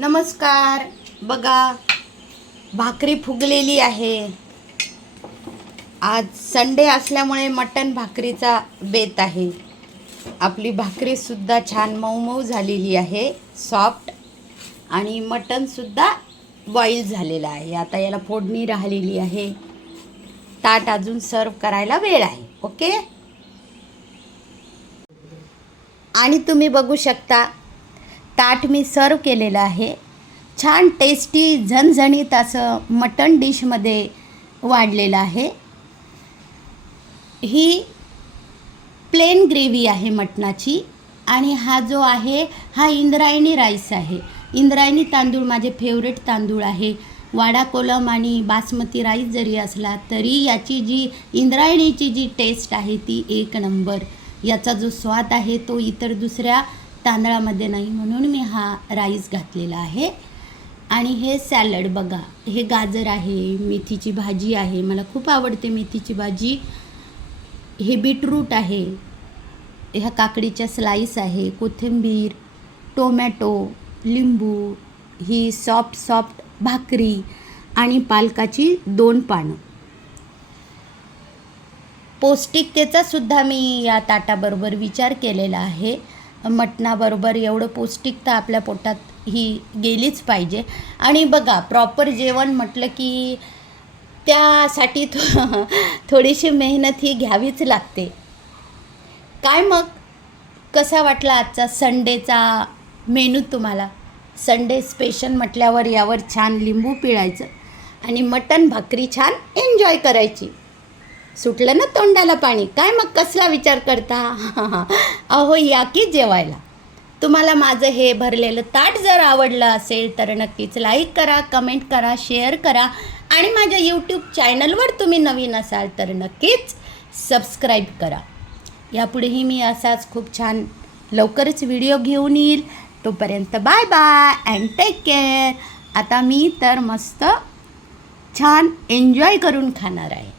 नमस्कार. बघा, भाकरी फुगलेली आहे. आज संडे असल्यामुळे मटण भाकरीचा बेत आहे. आपली भाकरीसुद्धा छान मऊ मऊ झालेली आहे, सॉफ्ट, आणि मटणसुद्धा बॉईल झालेलं आहे. आता याला फोडणी राहिलेली आहे. ताट अजून सर्व करायला वेळ आहे. ओके. आणि तुम्ही बघू शकता, ताट मी सर्व केलेलं आहे. छान टेस्टी झणझणीत असं मटण डिशमध्ये वाढलेलं आहे. ही प्लेन ग्रेव्ही आहे मटणाची. आणि हा जो आहे हा इंद्रायणी राईस आहे. इंद्रायणी तांदूळ माझे फेवरेट तांदूळ आहे. वाडा कोलम आणि बासमती राईस जरी असला तरी याची जी इंद्रायणीची जी टेस्ट आहे ती एक नंबर. याचा जो स्वाद आहे तो इतर दुसऱ्या तांदळामध्ये नाही, म्हणून मी हा राईस घातलेला आहे. आणि हे सॅलड बघा, हे गाजर आहे, मेथीची भाजी आहे, मला खूप आवडते मेथीची भाजी. हे बीटरूट आहे, ह्या काकडीच्या स्लाईस आहे, कोथिंबीर, टोमॅटो, लिंबू, ही सॉफ्ट भाकरी आणि पालकाची 2 पानं. पौष्टिकतेचा सुद्धा मी या ताटाबरोबर विचार केलेला आहे. मटणाबरोबर एवढं पौष्टिकता आपल्या पोटात ही गेलीच पाहिजे. आणि बघा, प्रॉपर जेवण म्हटलं की त्यासाठी थोडीशी मेहनत ही घ्यावीच लागते. काय मग, कसा वाटला आजचा संडेचा मेनू तुम्हाला? संडे स्पेशल म्हटल्यावर यावर छान लिंबू पिळायचं आणि मटण भाकरी छान एन्जॉय करायची. सुटलं ना तोंडाला पाणी? काय मग, कसला विचार करता? अहो, या की जेवायला. तुम्हाला माझं हे भरलेलं ताट जर आवडलं असेल तर नक्कीच लाईक करा, कमेंट करा, शेअर करा. आणि माझ्या यूट्यूब चॅनलवर तुम्ही नवीन असाल तर नक्कीच सबस्क्राईब करा. यापुढेही मी असाच खूप छान लवकरच व्हिडिओ घेऊन येईल. तोपर्यंत bye bye and take care. आता मी तर मस्त छान एन्जॉय करून खाणार आहे.